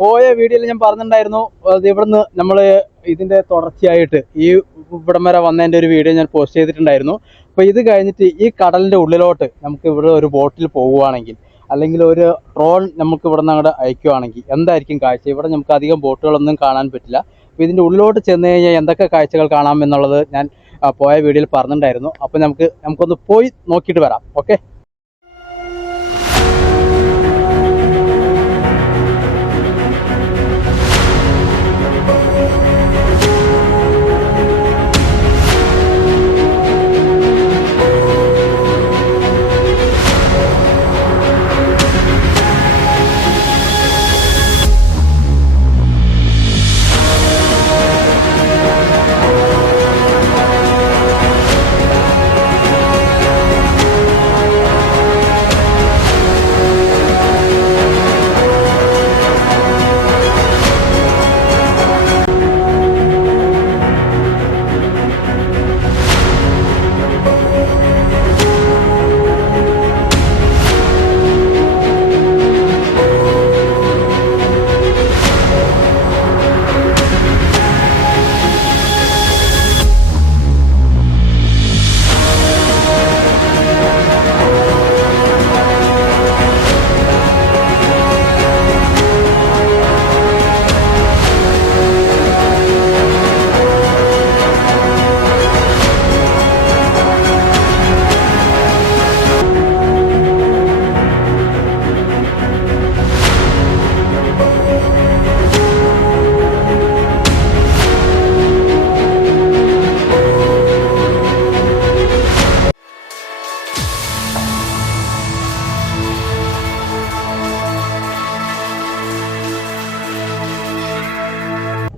പോയ വീഡിയോയിൽ ഞാൻ പറഞ്ഞിട്ടുണ്ടായിരുന്നു ഇവിടുന്ന് നമ്മൾ ഇതിൻ്റെ തുടർച്ചയായിട്ട് ഈ ഇവിടം വരെ വന്നതിൻ്റെ ഒരു വീഡിയോ ഞാൻ പോസ്റ്റ് ചെയ്തിട്ടുണ്ടായിരുന്നു. അപ്പോൾ ഇത് കഴിഞ്ഞിട്ട് ഈ കടലിൻ്റെ ഉള്ളിലോട്ട് നമുക്ക് ഇവിടെ ഒരു ബോട്ടിൽ പോകുവാണെങ്കിൽ അല്ലെങ്കിൽ ഒരു ട്രോൺ നമുക്ക് ഇവിടെ നിന്ന് അങ്ങോട്ട് അയക്കുകയാണെങ്കിൽ എന്തായിരിക്കും കാഴ്ച? ഇവിടെ നമുക്ക് അധികം ബോട്ടുകളൊന്നും കാണാൻ പറ്റില്ല. അപ്പോൾ ഇതിൻ്റെ ഉള്ളിലോട്ട് ചെന്ന് കഴിഞ്ഞാൽ എന്തൊക്കെ കാഴ്ചകൾ കാണാമെന്നുള്ളത് ഞാൻ പോയ വീഡിയോയിൽ പറഞ്ഞിട്ടുണ്ടായിരുന്നു. അപ്പോൾ നമുക്കൊന്ന് പോയി നോക്കിയിട്ട് വരാം. ഓക്കെ.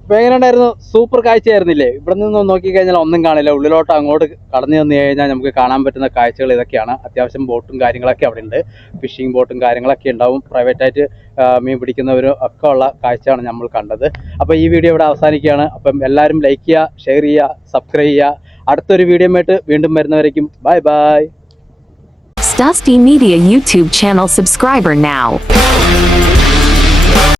അപ്പോൾ എങ്ങനെ ഉണ്ടായിരുന്നു? സൂപ്പർ കാഴ്ചയായിരുന്നില്ലേ? ഇവിടെ നിന്ന് നോക്കിക്കഴിഞ്ഞാൽ ഒന്നും കാണില്ല. ഉള്ളിലോട്ട് അങ്ങോട്ട് കടന്നു വന്നു കഴിഞ്ഞാൽ നമുക്ക് കാണാൻ പറ്റുന്ന കാഴ്ചകൾ ഇതൊക്കെയാണ്. അത്യാവശ്യം ബോട്ടും കാര്യങ്ങളൊക്കെ അവിടെ ഉണ്ട്. ഫിഷിംഗ് ബോട്ടും കാര്യങ്ങളൊക്കെ ഉണ്ടാവും. പ്രൈവറ്റായിട്ട് മീൻ പിടിക്കുന്നവരും ഒക്കെ ഉള്ള കാഴ്ചയാണ് നമ്മൾ കണ്ടത്. അപ്പോൾ ഈ വീഡിയോ ഇവിടെ അവസാനിക്കുകയാണ്. അപ്പം എല്ലാവരും ലൈക്ക് ചെയ്യുക, ഷെയർ ചെയ്യുക, സബ്സ്ക്രൈബ് ചെയ്യുക. അടുത്തൊരു വീഡിയോയുമായിട്ട് വീണ്ടും വരുന്നവരേക്കും bye bye. Dusty Media YouTube channel subscriber now.